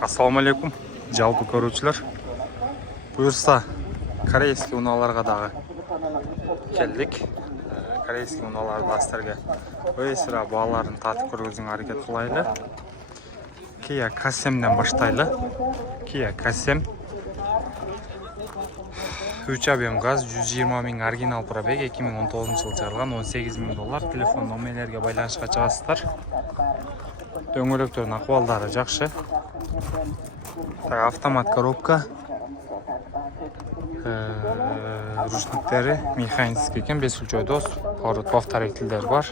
Assalamu alaikum, жалпы көрүүчүлөр. Буюрса, корейский унааларга дагы келдик. Корейский унааларды да силерге өйсүрө бааларын татып көргөзүүгө аракет кылайлы. Kia Kasemден баштайлы. Kia Kasem 3 объем газ, 120 миң оригинал пробег, 2019 жылы чыгарылган, $18,000. Телефон номерлерге байланышка чыгасыздар. Дөңгөлөктөрдүн акыбалдары жакшы. Автомат коробка. Ручниктери механический экен, 5 ключой дос, поворот повторителдер бар.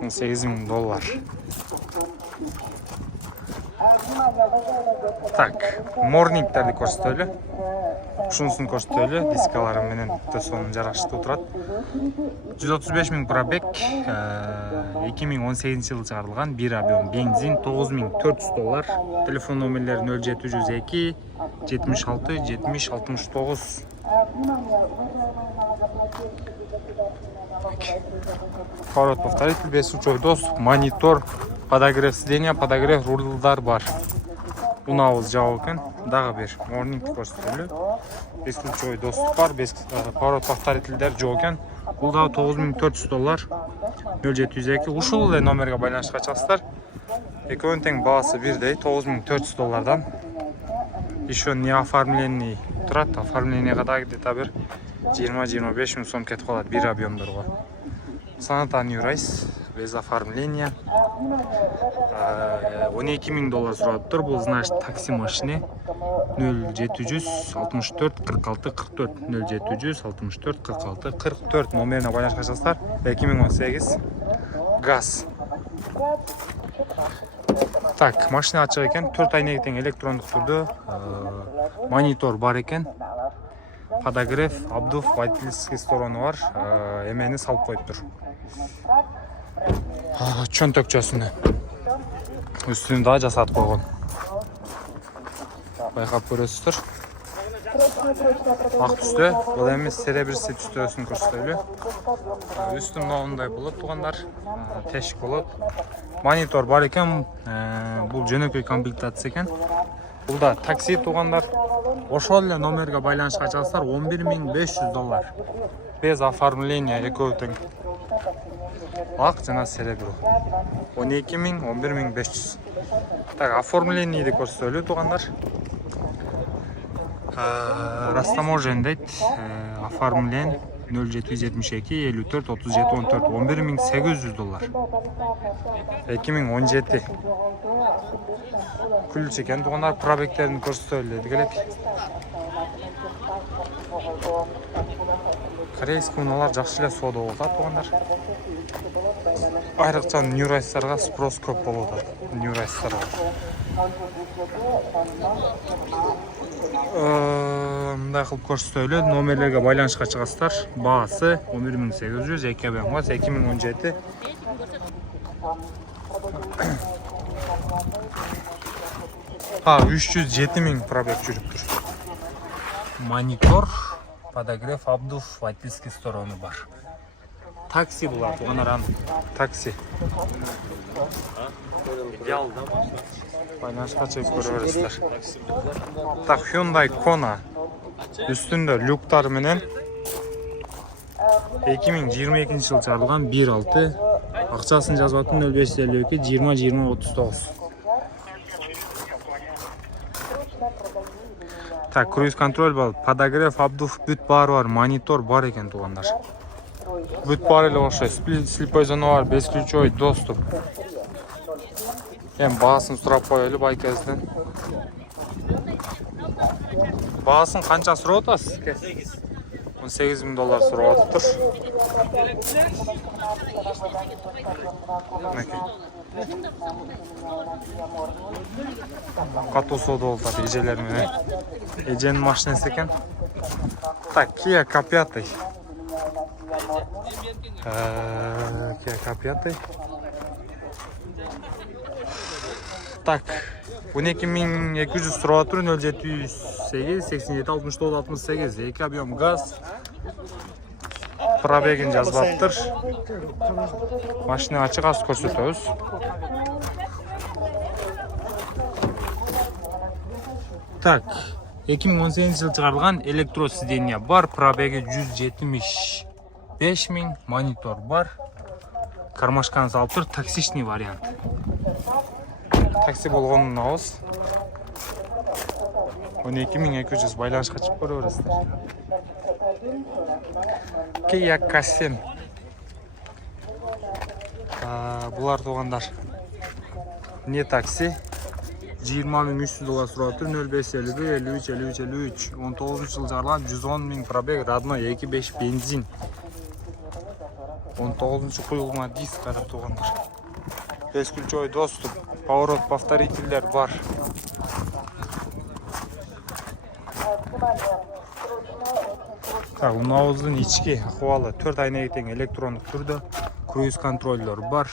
$18,000. Так, морнингтерди көрсөтөлү. Ушунусун көрсөтөлү, дискалары менен сонун жарашыктуу турат. 135 миң пробег, 2018 жылы чыгарылган, 1 объем бензин, $9,400. Телефон номерлери 0702 76 70 69. Поворот повторитель, 5 ключой дос, монитор, подогрев сиденья, подогрев рулдар бар. Унаабыз жабык экен, дагы бир морнинг көрсөтөлү. 5 ключой достук бар, поворот повторительдер жок экен. Бул дагы $9,400. 0702. Ушул эле номерге байланышка чыгасыздар. Экөөнүн тең баасы бирдей, $9,400. Еще не оформленный турат, оформленияга дагы где-то бир 20-25 миң сом кетип калат, бир объемдорго. Sonata New Race без оформления. $12,000 сураптыр. Бул значит такси машине 0700 64 46 44 0700 64 46 44 номерине байланышка чыгасыздар. 2018 газ. Так, машина ачык экен, 4 айнеге тең электрондук түрдө, монитор бар экен. Подогрев, обдув, водительский сторону бар, эмени салып коюптур. Чөнтөкчөсүнө үстүнү да жасатып койгон. Байкап көрөсүздөр. Ак түстө, бул эми серебристи түстөсүн көрсөтөлү. Үстү мындай болот туугандар, тешик болот. Монитор бар экен, бул жөнөкөй комплектация экен. Бул да такси туугандар. Ошол эле номерге байланышка чыгасыздар, $11,500. Без оформления экөө тең. Ак жана серебро. 12,000, 11,500. Так, оформлениеди көрсөтөлү туугандар. Растаможен дейт, оформлен 0772 54 37 14, $11,800. 2017. Ключ экен туугандар, пробегтерин көрсөтөлү дегелек. Корейский унаалар жакшы эле соода болуп атат туугандар. Айрыкча New Race'larга спрос көп болуп атат. New Race'larга. Мындай кылып көрсөтөлү, номерлерге байланышка чыгасыздар. Баасы 11,800, 2 объем газ, 2017. Ha, 307 миң пробег жүрүптүр. Монитор, подогрев, обдув, водительский сторону бар. Такси булар, туугандар, такси. Идеал да машина. Байланышка чыгып көрөсүздөр. Так, Hyundai Kona үстүндө люктар менен 2022 жылы чыгарылган, 1.6. Акчасын жазып аттым 0552 20 20 39. Так, круиз контроль бар, подогрев, обдув, бүт баары бар, монитор бар экен туугандар. Бүт баары эле окшойт, слепой зона бар, 5 ключой доступ. Эми баасын сурап коелу байкебизден. Баасын канча сурап атасыз? $18,000 сурап атыптыр. Катуу соода болуп атат эжелер менен. Эженин машинеси экен. Так, Kia K5. Kia K5. Так, 12,200 сурап атыр, 0708 87 69 68, 2 объем газ. Пробегин жазып аттыр. Машина ачык, аз көрсөтөбүз. Так, 2018 жыл шығарылған электросидения бар, пробеги 175 000, монитор бар, кармашканы салып тұр, таксичный вариант. Такси болғанын ауыз. 12 200 байланышқа шығып көріп өресіздер. Kia Kasen. Бұлар туғандар. Не такси? 20 300 доллар сұрап тұр, 0551 53 53 53. 19 жыл жарылған, 110 000 пробег, родной 2.5 бензин. 19 құйылма диск қарап туғандар. Бескүлчой доступ, поворот повторительдер бар. Так, ауыздың ички ахуалы 4 айнеге тең электрондық түрді, круиз контроллер бар,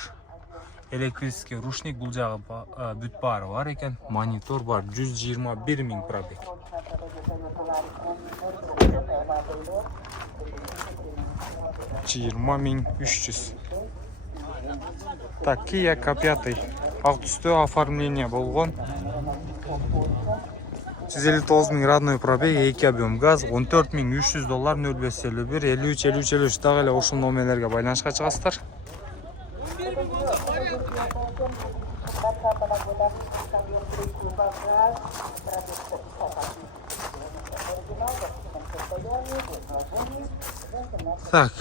электрический рушник, бұл жағы бүт бары бар екен, монитор бар, 121 000 пробег. $20 300. Так, Kia K5 ақ түсті оформление болған. 159 000 родной пробег, 2 объем газ, $14 300, 0551 53 53 53 дағылы ошыл номерлерге байланышқа шығасыздар. Так,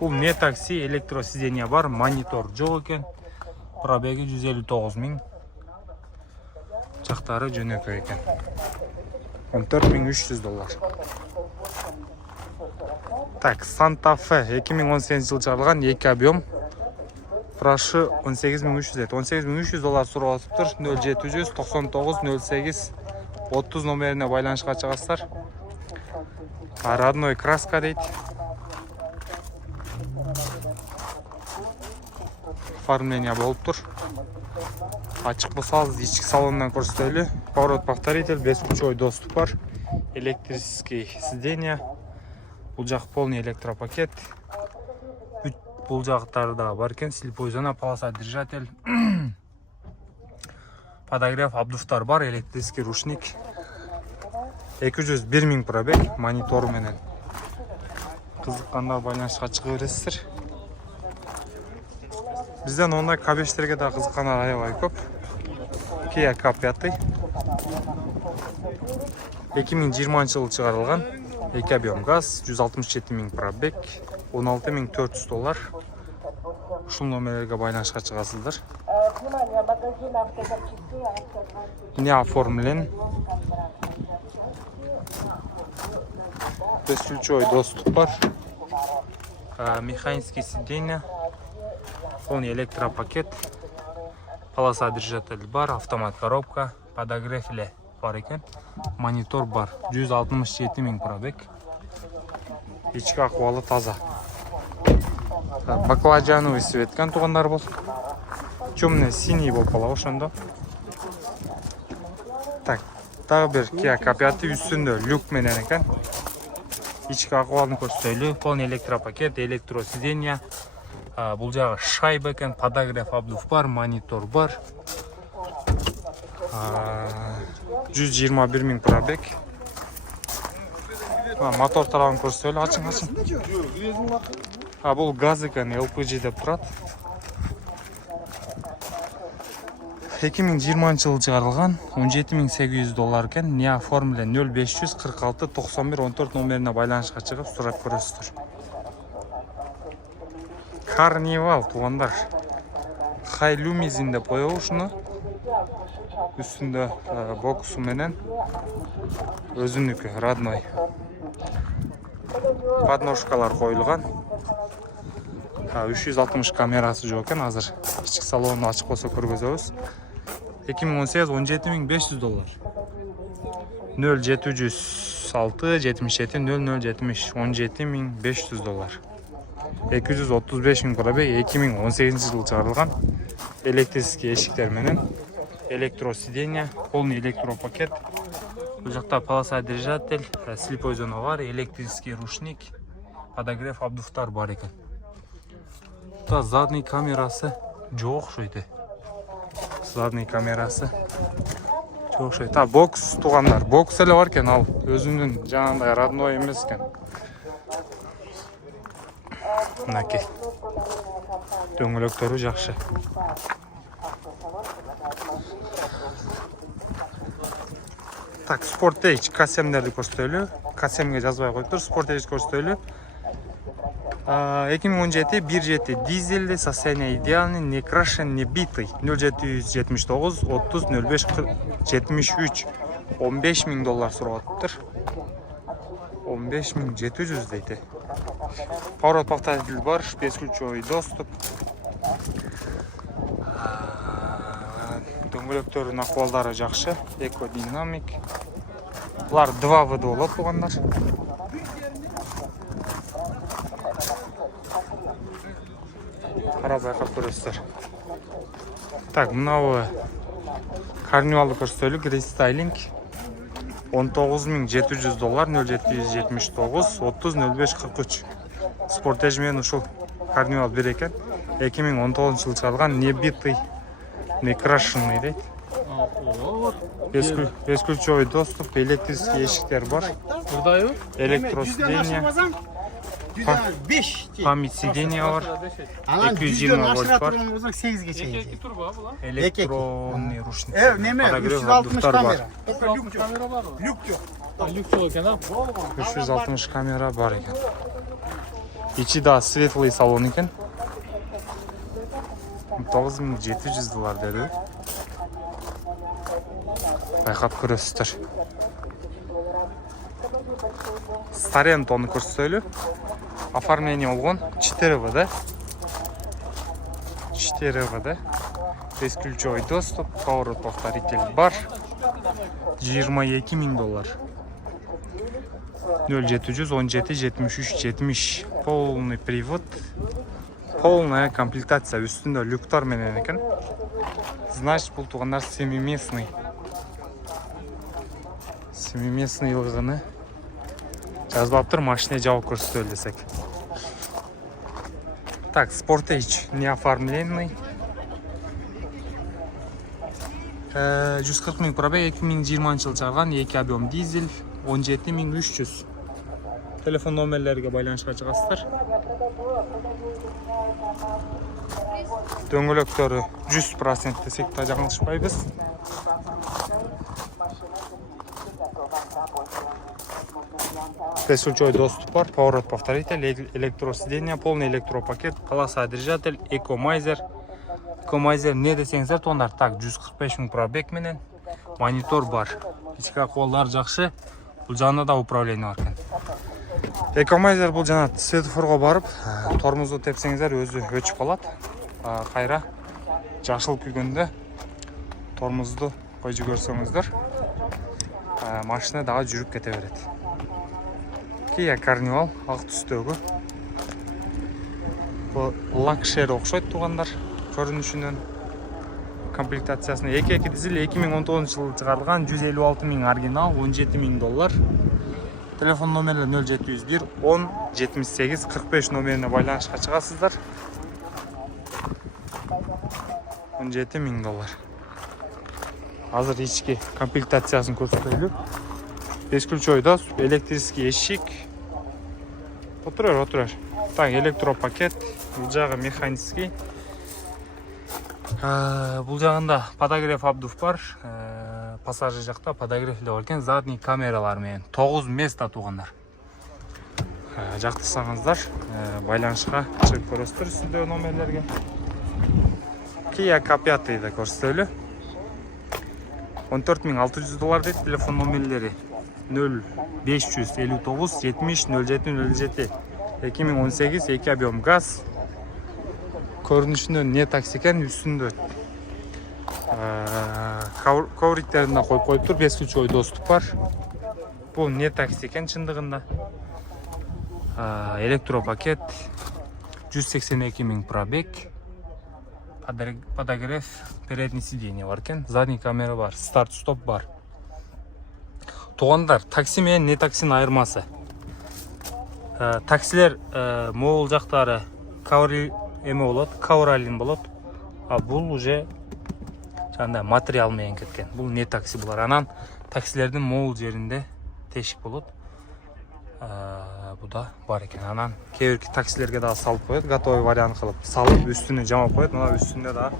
бұл не такси, электросидения бар, монитор жоқ екен, пробеги 159 000. Жақтары жөнөкөй екен. $14 300. Так, Santa Fe 2018 жыл шығарылған, 2 объем. Прашы 18 300. $18 300 сұрап тұр. 0700 99 08 30 номеріне байланышқа шығасыздар. Родной краска дейді. Оформление болып тұр. Açık болсаңыз ички салоннан көрсөтөлү. Поворот повторитель, бескүчой доступ бар. Электрический сиденье. Бул жак полный электропакет. Бул жактары да бар экен. Слепой зона, полоса держатель. Подогрев обдуфтар бар, электрический рушник. 201 000 пробег, монитор менен. Кызыккандар байланышка чыга бересиздер. Бизден ондай K5-терге да кызыккандар аябай көп. Kia K5 2020 жылы чыгарылган, 2 объем газ, 167 000 пробег, $16 400. Ушул номерлерге байланышка чыгасыздар. Не оформлен. Бесключой доступ бар. Механический сиденье. Полный электропакет. Полоса держатель бар, автомат коробка, подогрев бар екен. Монитор бар, 167 000 пробег. Ички акыбалы таза. Баклажановый светкан тугандар бол. Темный синий бол кала ошондо. Так, дагы бир Kia K5 үстүндө люк менен экен. Ички акыбалын көрсөтөлү. Полный электропакет, электросиденье. Бұл жағы шайба екен, подогрев обдув бар, монитор бар. 121 000 пробег. Мотор тарабын көрсөтөлү, ачың. Бұл газ екен, LPG деп турат. 2020 жылы чыгарылган, $17 800 екен. Не оформлен 0500 46 91 14 номеріне байланышқа чыгып сурап көрөсүздөр. Карнивал туғандар. Хай люмизин деп коебу ушуну. Үстүндө боксу менен өзүнүкү родной. Подножкалар коюлган. 360 камерасы жок экен, азыр ички салонун ачык болсо көргөзөбүз. 2018 $17 500. 0706 77 0070 $17 500. 235 000 пробег, 2018 жылы чыгарылган. Электрический эшиктер менен, электросиденье, полный электропакет. Бул жакта полоса держатель, слепой зона бар, электрический рушник, подогрев обдуфтар бар экен. Задний камерасы жок окшойт. Задний камерасы окшойт. Та бокс тугандар. Бокс эле бар экен, ал өзүнүн жанагындай родной эмес экен. Мынакей. Дөңгөлөктөрү жакшы. Так, Sport Age касемдерди көрсөтөлү. Касемге жазбай коюптур. Sport Age көрсөтөлү. 2017 1.7 дизельди, состояние идеальный, не крашен, не битый. 0779 30 05 73. 15 000 доллар сурап атыптыр. 15 700 дейт. Поворот повторитель бар, бесключевой доступ. Дөңгөлөктөрүнүн акыбалдары жакшы, экодинамик. Булар 2 VD болот тугандар. Карап байкап көрөсүздөр. Так, мынабы карнивалды көрсөтөлү, рестайлинг. 19 700 доллар, 0779 30 05 43. Спортеж менен ушул карнивал бир экен. 2019 жылы чыгарылган, не битый, не крашенный дейт. Бесключевой доступ, электрический эшиктер бар. Бурдайбы? Электросиденье. Память сиденья бар. 220 вольт бар. 8-ге чейин. Эки турба була. Электронный ручник. Неме? Подогрев 360 воздухтар бар. камера. Камера бар. Люк жок. Люк жок экен, а? 360 камера бар экен. Ичи да светлый салон экен. 9700 доллар деди. Байкап көрөсүздөр. Старентону көрсөтөлү. Оформление болгон 4 VD. 4 VD. Бесключевой доступ, поворот повторитель бар. 22 000 доллар. 0717 73 70. Полный привод. Полная комплектация. Үстүндө люктар менен экен. Значит, бул тугандар семиместный. Семиместныйлыгыны жазбаптыр, машине жабып көрсөтөлү десек. Так, Sportage не оформленный. 140 000 пробег, 2020 жылы чыгарган, 2 объем дизель, 17 300. Телефон номерлерге байланышка чыгасыздар. Дөңгөлөктөрү 100% десек та жаңылышпайбыз. Бесключевой доступ бар, поворот повторитель, электросиденье, полный электропакет, полоса-держатель, экомайзер. Экомайзер не десеңіздер, тондар так 145 000 пробег менен, монитор бар. Ички акыбалдары жакшы. Бул жанында да управление бар экен. Экомайзер бул жана светофорго барып, тормозду тепсеңиздер өзү өчүп калат. Кайра жашыл күйгөндө тормозду койжу көрсөңүздөр, машина дагы жүрүп кете берет. Kia Carnival ак түстөгү. Бул лакшери окшойт тугандар. Көрүнүшүнөн, комплектациясына 2 дизель 2019 жылы чыгарылган, 156 000 оригинал, 17 000 доллар. Телефон номерлери 0701 10 78 45 номерине байланышка чыгасыздар. 17 000 доллар. Азыр ички комплектациясын көрсөтөлү. Бесключевой доступ, электрический эшик. Отурер. Так, электропакет. Бул жагы механический. Бул жагында подогрев обдув бар. Пассажир жакта подогрев эле бар экен. Задний камералар менен 9 места тугандар. Жактырсаңыздар, байланышка чыгып көрөсүздөр үстүндөгү номерлерге. Kia K5 да көрсөтөлү. 14 600 доллар дейт. Телефон номерлери 0559 70 07 07. 2018 2 объем газ. Көрүнүшүнөн не такси экен, үстүндө ковриктерин да коюп коюптур, бесключевой доступ бар. Бул не такси экен чындыгында. Электропакет, 182 000 пробег. Подогрев передний сиденье бар экен, задний камера бар, старт-стоп бар. Тугандар, такси менен не таксинин айырмасы. Таксилер могул жактары кавралин болот, а бул уже Жаңда материал менен кеткен. Бул не такси булар. Анан таксилердин могул жеринде тешик болот. Бу да бар экен. Анан кээ бирки таксилерге дагы салып коет, готовый вариант кылып салып, үстүнө жамап коет. Мына үстүндө дагы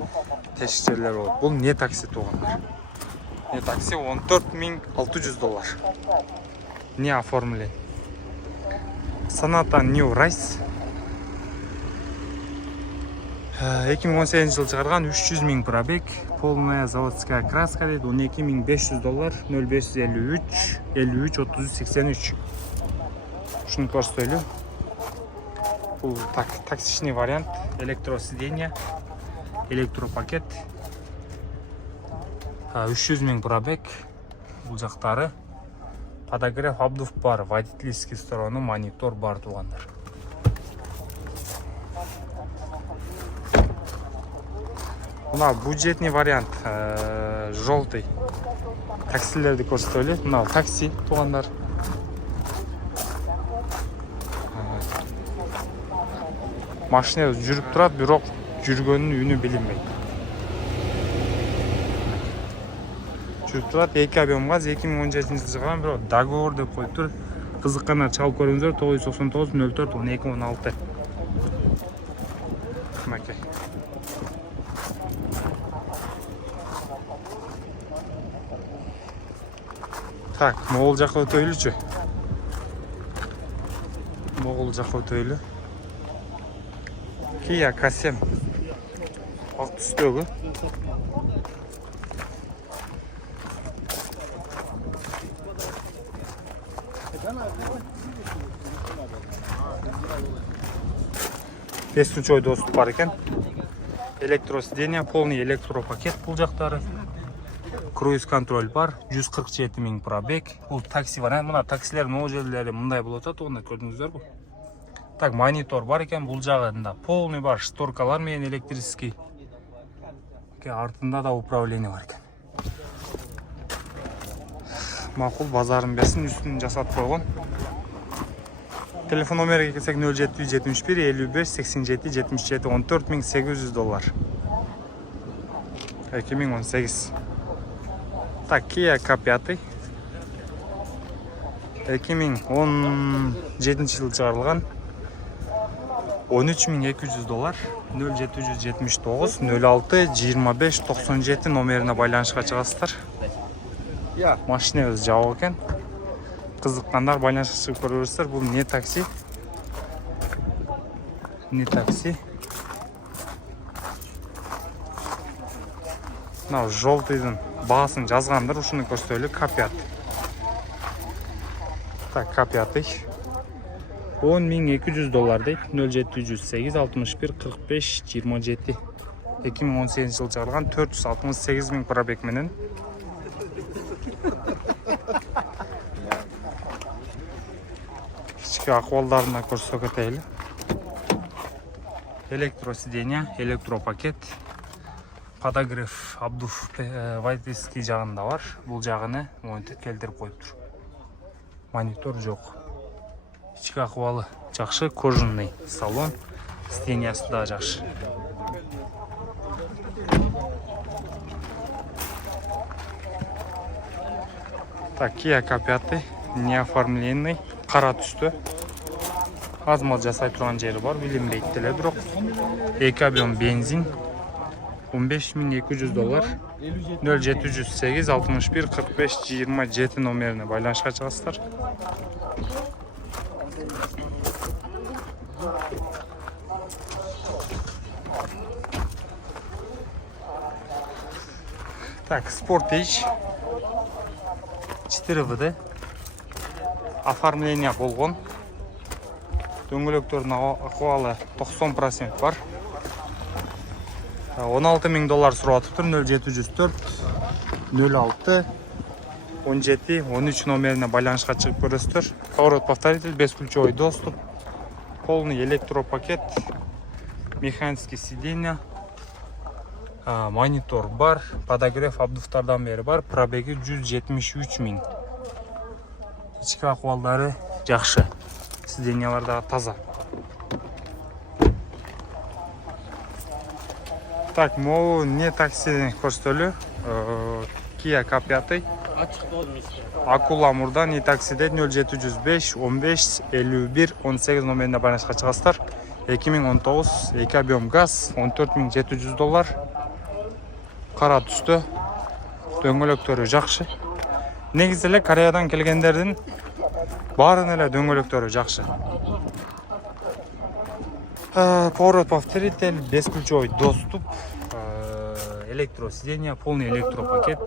тешик жерлер болот. Бул не такси туугандар. Не такси $14,600. Не оформлен. Sonata New Rise 2018 жыл чыгарган, 300 000 пробег, полная заводская краска дейт, $12,500, 0553 53 30 83. Шуну көрсөтөлү. Бул таксичный вариант, электросиденье, электропакет, 300 000 пробег, бул жактары. Подогрев обдув бар, водительский сторону, монитор бар туугандар. Мына бюджетный вариант, желтый таксилерди көрсөтөлү. Мына такси туугандар. Машина жүрүп турат, бирок жүргөнүнүн үнү билинбейт. Жүрүп турат, 2 объем газ, 2017 жылы чыган, бирок договор деп коюптур. Кызыккандар чалып көрүңүздөр, 999 04 12 16. Макей. Так, могул жакка өтөйлүчү. Могул жакка өтөйлү. Kia K7 ак түстөгү. Бесключой доступ бар экен. Электросиденье, полный электропакет бул жактары. Круиз контроль бар, 147 000 пробег. Бул такси вариант. Мына таксилер могу жерлери мындай болот атат, онда көрдүңүздөрбү? Так, монитор бар экен, бул жагында полный бар, шторкалар менен электрический. Артында да управление бар экен. Макул, базарын берсин, үстүн жасап койгон. Телефон номериге келсек 0771 55 87 77 $14,800. 2018. Так, Kia K5 2017 жылы чыгарылган, $13,200, 0779 06 25 97 номерине байланышка чыгасыздар. Машинабыз жабык экен. Кызыккандар байланышка чыгып көрөсүздөр. Бул не такси. Не такси. Мына желтыйдын баасын жазгандыр, ушуну көрсөтөлү. K5. Так, K5 $10,200 дейт. 0708 61 45 27. 2018 жылы чыгарылган, 468 000 пробег менен. Кички акыбалдарына көрсөтө кетели. Электросиденье, электропакет, подогрев, обдув, водительский жагында бар. Бул жагыны монитор келтирип коюптур. Монитор жок. Ички акыбалы жакшы, кожаный салон, сиденьясы да жакшы. Так, Kia K5 не оформленный, кара түстө. Азмал жасай турган жери бар, билинбейт деле, бирок 2 объем бензин, $15,200, 0708 61 45 27 номерине байланышка чыгасыздар. Так, Sportage 4WD оформление болгон. Дөңгөлөктөрдүн акыбалы 90% бар. $16,000 сурап атыптыр. 0704 06 17 13 номерине байланышка чыгып көрөсүздөр. Поворот повторитель, бесключевой доступ, полный электропакет, механический сиденье, монитор бар, подогрев обдувтардан бери бар, пробеги 173 000. Ички акыбалдары жакшы. Сиденьялар да таза. Так, могу не такси көрсөтөлү. Kia K5. Açık olmuş. Акула мурда не таксиде 0705 15 51 18 номерине байланышка чыгасыздар. 2019 2 объем газ $14,700. Кара түстө. Дөңгөлөктөрү жакшы. Негизи эле Кореядан келгендердин баарынын эле дөңгөлөктөрү жакшы. Поворот повторитель, бесключевой доступ, электросиденье, полный электропакет,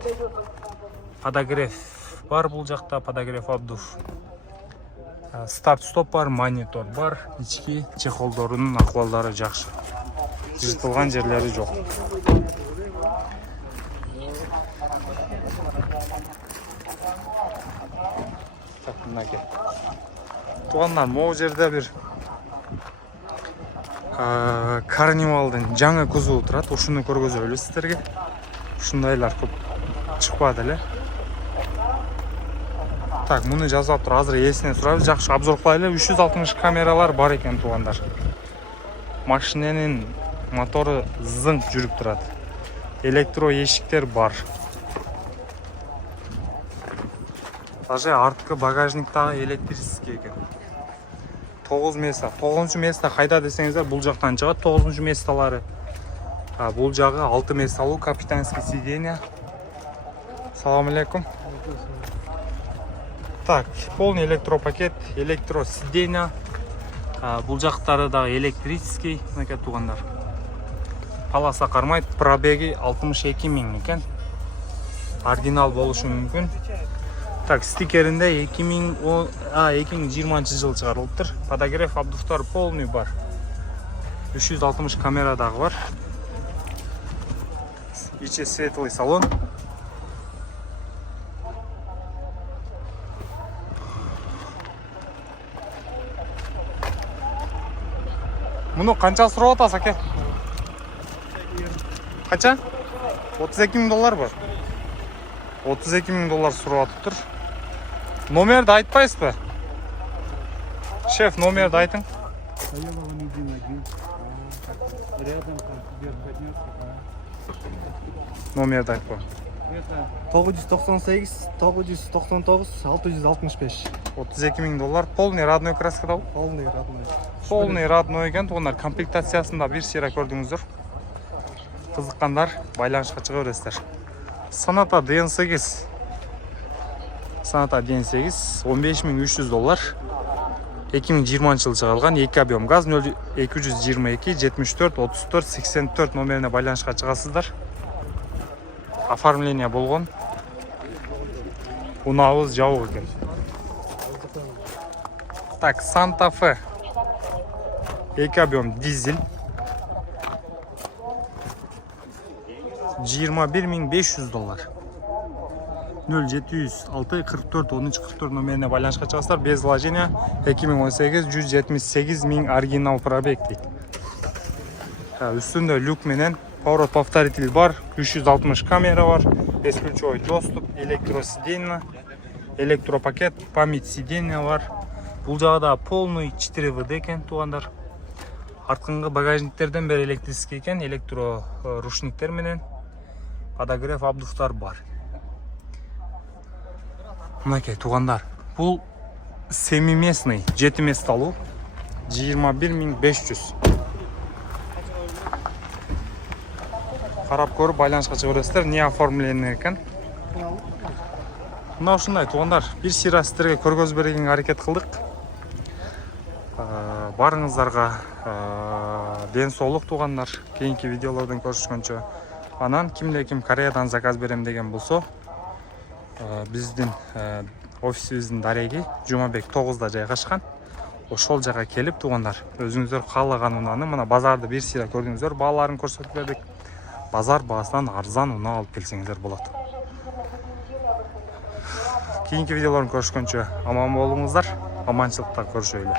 подогрев бар бул жакта, подогрев обдув, старт-стоп бар, монитор бар, ички чехолдорунун акыбалдары жакшы. Жыртылган жерлери жок. Мынакей. Туугандар, могу жерде бир Карнивалдын жаңы кузову турат. Ушуну көргөзөлү сиздерге. Ушундайлар көп чыкпады эле. Так, муну жазып тур. Азыр эсине сурабыз. Жакшы обзор кылайлы. 360 камералар бар экен туугандар. Машиненин мотору зыңк жүрүп турат. Электро эшиктер бар. Даже арткы багажник дагы электрический экен. 9 места. 9-чу места кайда десеңиздер, бул жактан чыгат. 9-чу месталары. Бул жагы 6 месталуу капитанский сиденье. Салам алейкум. Так, полный электропакет, электросиденье. Бул жактары дагы электрический, мынакей туугандар. Паласа кармайт, пробеги 62 000 экен. Оригинал болушу мүмкүн. Так, стикеринде 2020 жыл чыгарылыптыр. Подогрев обдувтар полный бар. 360 камера дагы бар. Ичи светлый салон. Муну канча сурап атасыз аке? Канча? $32,000 бар. $32,000 сурап атыптыр. Номерді айтпайсыз ба? Шеф, номерді айтың. Номерді айтпа. 998 999 665. $32,000. Полный родной краскада бұл? Полный родной. Полный родной екен. Туғандар комплектациясында bir сыйра көрдіңіздер. Қызыққандар байланышқа чыга бересіздер. Sonata DN8. Sonata DN8 $15,300. 2020 жыл чыгарылган, 2 объем газ 0222 74 34 84 номерине байланышка чыгасыздар. Оформление болгон. Унабыз жабык экен. Так, Santa Fe. 2 объем дизель. $21,500. 0706 44 13 44 номерине байланышка чыгасыздар. Без вложения 2018 178 000 оригинал пробег дейт. Үстүндө люк менен поворот повторитель бар, 360 камера бар, бесключевой доступ, электросиденье, электропакет, память сиденья бар. Бул жагда полный 4WD экен туугандар. Арткыңгы багажниктерден бери электрический экен, электро рушниктер менен подогрев обдувтар бар. Мынакей туугандар, бул 7-местный, 7 месталуу, 21,500. Карап көрүп байланышка чыга бересиздер, не оформление экен. Мына ушундай туугандар, бир сыйра сиздерге көргөзүп бергенге аракет кылдык. Барыңыздарга ден соолук туугандар. Кийинки видеолордон көрүшкөнчө. Анан кимде ким Кореядан заказ берем деген болсо, биздин офисибиздин дареги Жумабек 9да жайгашкан. Ошол жака келип туугандар, өзүңүздөр каалаган унаны, мына базарды бир сыйра көрдүңүздөр, бааларын көрсөтүп бердик. Базар баасынан арзан уна алып келсеңиздер болот. Кийинки видеолордон көрүшкөнчө аман болуңуздар, аманчылыкта көрүшөйлү.